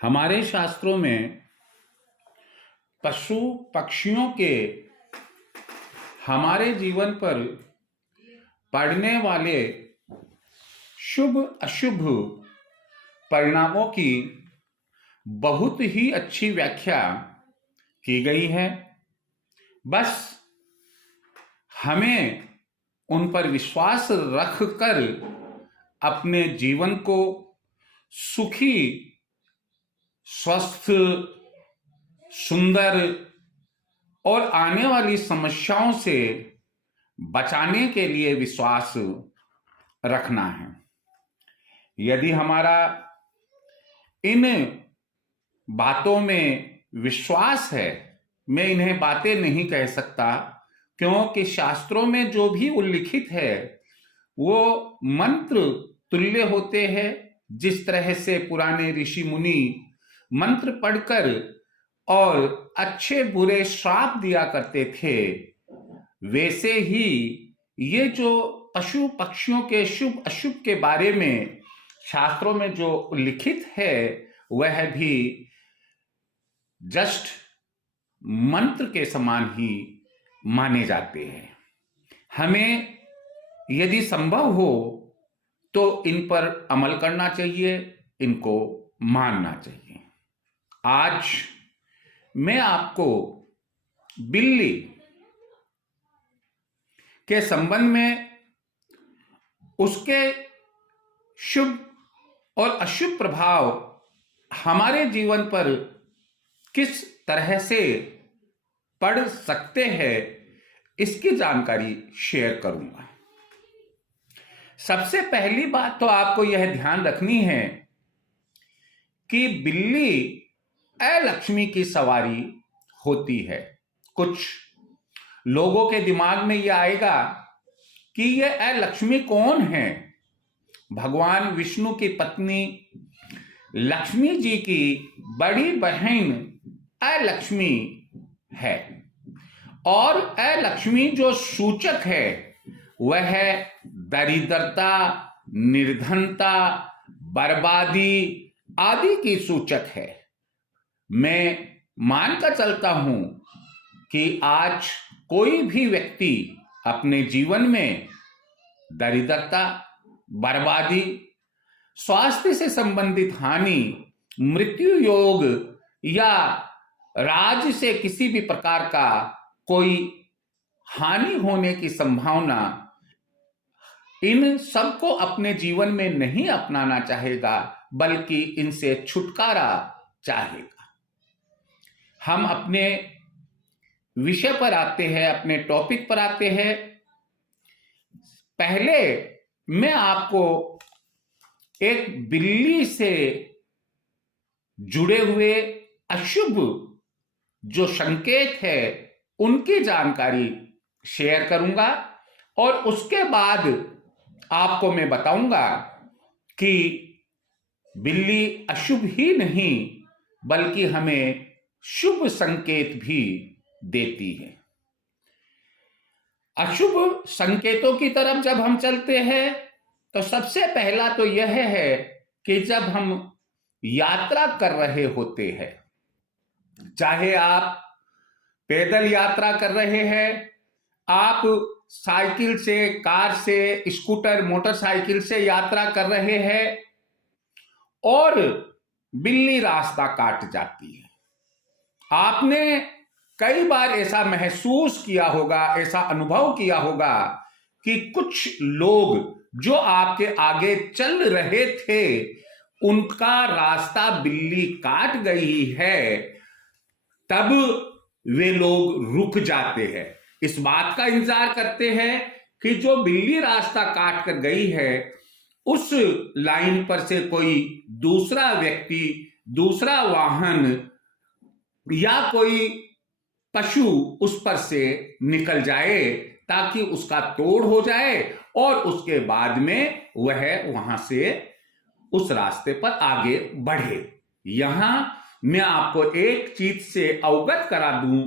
हमारे शास्त्रों में पशु पक्षियों के हमारे जीवन पर पड़ने वाले शुभ अशुभ परिणामों की बहुत ही अच्छी व्याख्या की गई है। बस हमें उन पर विश्वास रखकर अपने जीवन को सुखी, स्वस्थ, सुंदर और आने वाली समस्याओं से बचाने के लिए विश्वास रखना है। यदि हमारा इन बातों में विश्वास है, मैं इन्हें बातें नहीं कह सकता क्योंकि शास्त्रों में जो भी उल्लिखित है वो मंत्र तुल्य होते हैं। जिस तरह से पुराने ऋषि मुनि मंत्र पढ़कर और अच्छे बुरे श्राप दिया करते थे, वैसे ही ये जो पशु पक्षियों के शुभ अशुभ के बारे में शास्त्रों में जो लिखित है वह भी जस्ट मंत्र के समान ही माने जाते हैं। हमें यदि संभव हो तो इन पर अमल करना चाहिए, इनको मानना चाहिए। आज मैं आपको बिल्ली के संबंध में उसके शुभ और अशुभ प्रभाव हमारे जीवन पर किस तरह से पड़ सकते हैं इसकी जानकारी शेयर करूंगा। सबसे पहली बात तो आपको यह ध्यान रखनी है कि बिल्ली अलक्ष्मी की सवारी होती है। कुछ लोगों के दिमाग में यह आएगा कि यह अलक्ष्मी कौन है। भगवान विष्णु की पत्नी लक्ष्मी जी की बड़ी बहन अलक्ष्मी है और अलक्ष्मी जो सूचक है वह दरिद्रता, निर्धनता, बर्बादी आदि की सूचक है। मैं मानकर चलता हूं कि आज कोई भी व्यक्ति अपने जीवन में दरिद्रता, बर्बादी, स्वास्थ्य से संबंधित हानि, मृत्यु योग या राज से किसी भी प्रकार का कोई हानि होने की संभावना, इन सबको अपने जीवन में नहीं अपनाना चाहेगा बल्कि इनसे छुटकारा चाहेगा। हम अपने विषय पर आते हैं, अपने टॉपिक पर आते हैं। पहले मैं आपको एक बिल्ली से जुड़े हुए अशुभ जो संकेत है उनकी जानकारी शेयर करूंगा और उसके बाद आपको मैं बताऊंगा कि बिल्ली अशुभ ही नहीं बल्कि हमें शुभ संकेत भी देती है। अशुभ संकेतों की तरफ जब हम चलते हैं तो सबसे पहला तो यह है कि जब हम यात्रा कर रहे होते हैं, चाहे आप पैदल यात्रा कर रहे हैं, आप साइकिल से, कार से, स्कूटर, मोटरसाइकिल से यात्रा कर रहे हैं और बिल्ली रास्ता काट जाती है। आपने कई बार ऐसा महसूस किया होगा, ऐसा अनुभव किया होगा कि कुछ लोग जो आपके आगे चल रहे थे उनका रास्ता बिल्ली काट गई है, तब वे लोग रुक जाते हैं, इस बात का इंतजार करते हैं कि जो बिल्ली रास्ता काट कर गई है उस लाइन पर से कोई दूसरा व्यक्ति, दूसरा वाहन या कोई पशु उस पर से निकल जाए ताकि उसका तोड़ हो जाए और उसके बाद में वह वहां से उस रास्ते पर आगे बढ़े। यहां मैं आपको एक चीज से अवगत करा दूं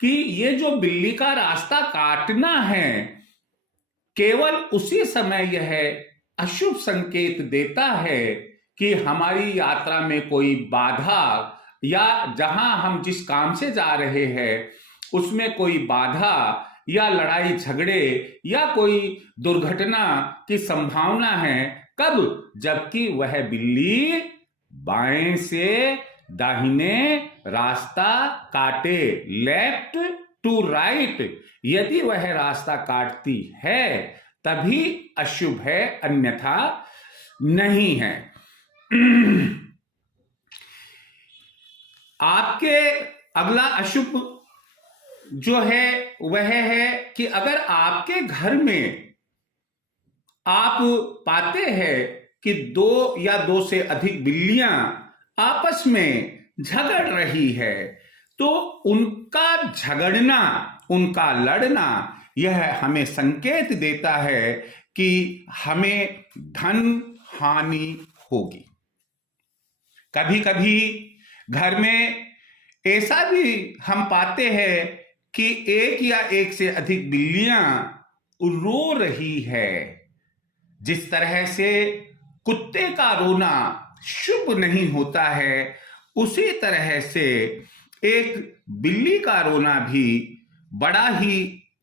कि ये जो बिल्ली का रास्ता काटना है केवल उसी समय यह अशुभ संकेत देता है कि हमारी यात्रा में कोई बाधा या जहां हम जिस काम से जा रहे हैं उसमें कोई बाधा या लड़ाई झगड़े या कोई दुर्घटना की संभावना है। कब? जबकि वह बिल्ली बाएं से दाहिने रास्ता काटे, लेफ्ट टू राइट। यदि वह रास्ता काटती है तभी अशुभ है, अन्यथा नहीं है। आपके अगला अशुभ जो है वह है कि अगर आपके घर में आप पाते हैं कि दो या दो से अधिक बिल्लियां आपस में झगड़ रही है, तो उनका झगड़ना, उनका लड़ना, यह हमें संकेत देता है कि हमें धन हानि होगी। कभी कभी घर में ऐसा भी हम पाते हैं कि एक या एक से अधिक बिल्लियां रो रही है। जिस तरह से कुत्ते का रोना शुभ नहीं होता है, उसी तरह से एक बिल्ली का रोना भी बड़ा ही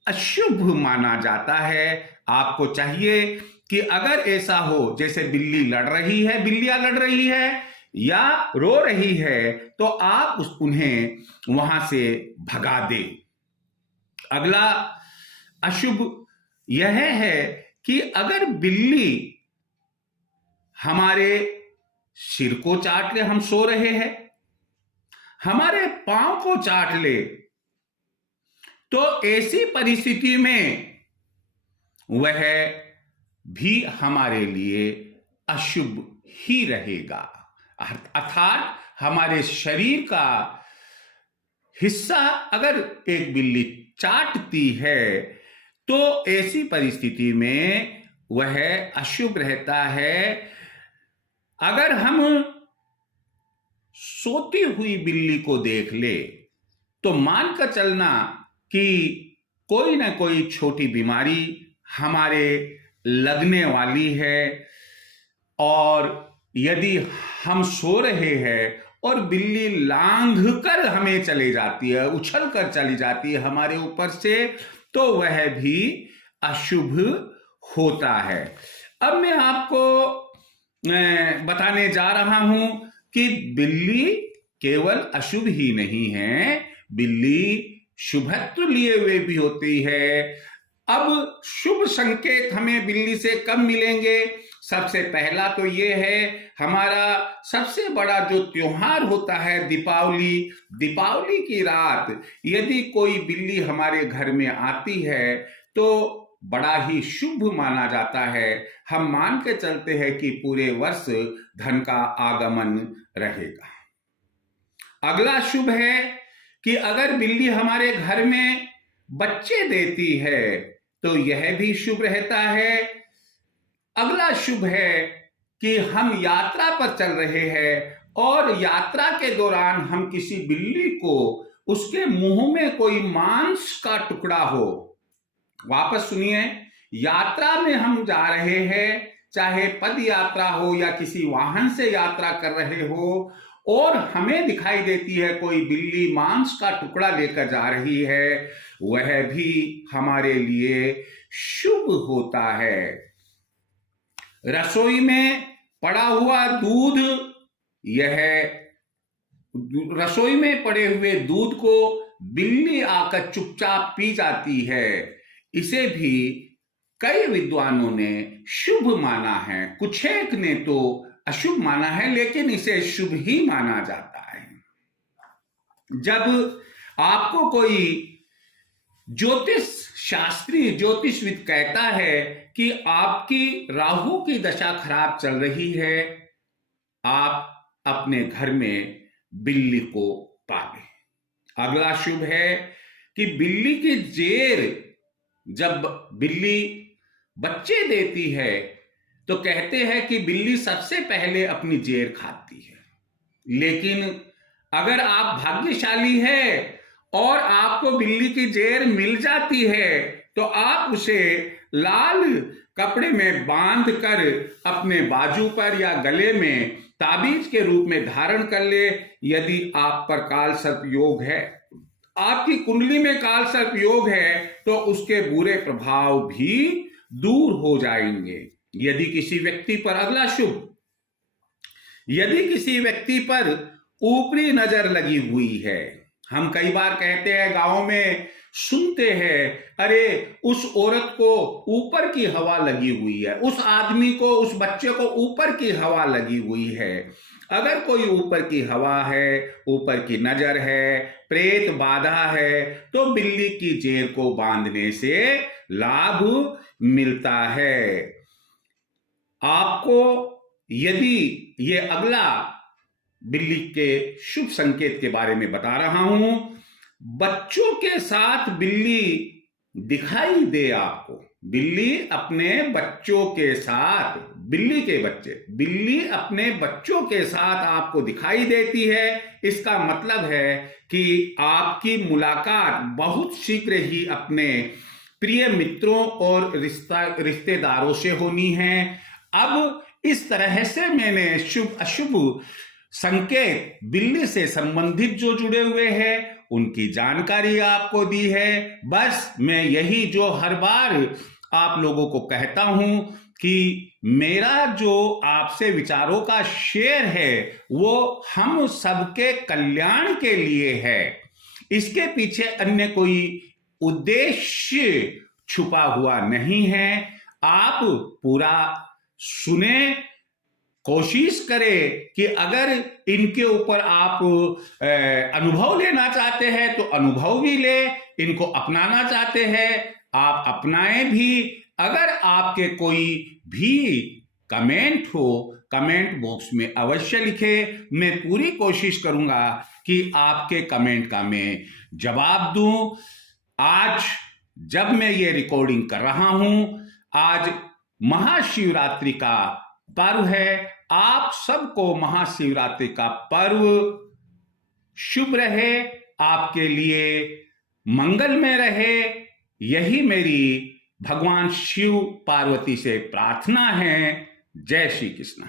अशुभ माना जाता है। आपको चाहिए कि अगर ऐसा हो, जैसे बिल्ली लड़ रही है, बिल्लियां लड़ रही है या रो रही है, तो आप उन्हें वहां से भगा दे। अगला अशुभ यह है कि अगर बिल्ली हमारे सिर को चाट ले, हम सो रहे हैं, हमारे पांव को चाट ले, तो ऐसी परिस्थिति में वह भी हमारे लिए अशुभ ही रहेगा। अर्थात हमारे शरीर का हिस्सा अगर एक बिल्ली चाटती है तो ऐसी परिस्थिति में वह अशुभ रहता है। अगर हम सोती हुई बिल्ली को देख ले तो मानकर चलना कि कोई ना कोई छोटी बीमारी हमारे लगने वाली है, और यदि हम सो रहे हैं और बिल्ली लांघ कर हमें चले जाती है, उछल कर चली जाती है हमारे ऊपर से, तो वह भी अशुभ होता है। अब मैं आपको बताने जा रहा हूं कि बिल्ली केवल अशुभ ही नहीं है, बिल्ली शुभत्व लिए हुए भी होती है। अब शुभ संकेत हमें बिल्ली से कब मिलेंगे? सबसे पहला तो ये है, हमारा सबसे बड़ा जो त्योहार होता है दीपावली, दीपावली की रात यदि कोई बिल्ली हमारे घर में आती है तो बड़ा ही शुभ माना जाता है। हम मान के चलते हैं कि पूरे वर्ष धन का आगमन रहेगा। अगला शुभ है कि अगर बिल्ली हमारे घर में बच्चे देती है तो यह भी शुभ रहता है। अगला शुभ है कि हम यात्रा पर चल रहे हैं और यात्रा के दौरान हम किसी बिल्ली को उसके मुंह में कोई मांस का टुकड़ा हो, वापस सुनिए, यात्रा में हम जा रहे हैं, चाहे पद यात्रा हो या किसी वाहन से यात्रा कर रहे हो, और हमें दिखाई देती है कोई बिल्ली मांस का टुकड़ा लेकर जा रही है, वह भी हमारे लिए शुभ होता है। रसोई में पड़ा हुआ दूध, यह रसोई में पड़े हुए दूध को बिल्ली आकर चुपचाप पी जाती है, इसे भी कई विद्वानों ने शुभ माना है। कुछ एक ने तो अशुभ माना है, लेकिन इसे शुभ ही माना जाता है। जब आपको कोई ज्योतिष शास्त्री, ज्योतिषविद कहता है कि आपकी राहु की दशा खराब चल रही है, आप अपने घर में बिल्ली को पालें। अगला शुभ है कि बिल्ली की जेर, जब बिल्ली बच्चे देती है तो कहते हैं कि बिल्ली सबसे पहले अपनी जेर खाती है, लेकिन अगर आप भाग्यशाली है और आपको बिल्ली की जेर मिल जाती है तो आप उसे लाल कपड़े में बांध कर अपने बाजू पर या गले में ताबीज के रूप में धारण कर ले। यदि आप पर काल सर्प योग है, आपकी कुंडली में काल सर्प योग है, तो उसके बुरे प्रभाव भी दूर हो जाएंगे। यदि किसी व्यक्ति पर अगला शुभ, यदि किसी व्यक्ति पर ऊपरी नजर लगी हुई है, हम कई बार कहते हैं, गांव में सुनते हैं, अरे उस औरत को ऊपर की हवा लगी हुई है, उस आदमी को, उस बच्चे को ऊपर की हवा लगी हुई है। अगर कोई ऊपर की हवा है, ऊपर की नजर है, प्रेत बाधा है, तो बिल्ली की जेर को बांधने से लाभ मिलता है। आपको यदि ये अगला बिल्ली के शुभ संकेत के बारे में बता रहा हूं, बच्चों के साथ बिल्ली दिखाई दे आपको, बिल्ली अपने बच्चों के साथ, बिल्ली अपने बच्चों के साथ आपको दिखाई देती है, इसका मतलब है कि आपकी मुलाकात बहुत शीघ्र ही अपने प्रिय मित्रों और रिश्तेदारों से होनी है। अब इस तरह से मैंने शुभ अशुभ संकेत बिल्ली से संबंधित जो जुड़े हुए हैं उनकी जानकारी आपको दी है। बस मैं यही जो हर बार आप लोगों को कहता हूं कि मेरा जो आपसे विचारों का शेयर है वो हम सबके कल्याण के लिए है, इसके पीछे अन्य कोई उद्देश्य छुपा हुआ नहीं है। आप पूरा सुने, कोशिश करें कि अगर इनके ऊपर आप अनुभव लेना चाहते हैं तो अनुभव भी ले, इनको अपनाना चाहते हैं आप अपनाएं भी। अगर आपके कोई भी कमेंट हो, कमेंट बॉक्स में अवश्य लिखे, मैं पूरी कोशिश करूंगा कि आपके कमेंट का मैं जवाब दूं। आज जब मैं ये रिकॉर्डिंग कर रहा हूं, आज महाशिवरात्रि का पर्व है। आप सबको महाशिवरात्रि का पर्व शुभ रहे, आपके लिए मंगलमय रहे, यही मेरी भगवान शिव पार्वती से प्रार्थना है। जय श्री कृष्ण।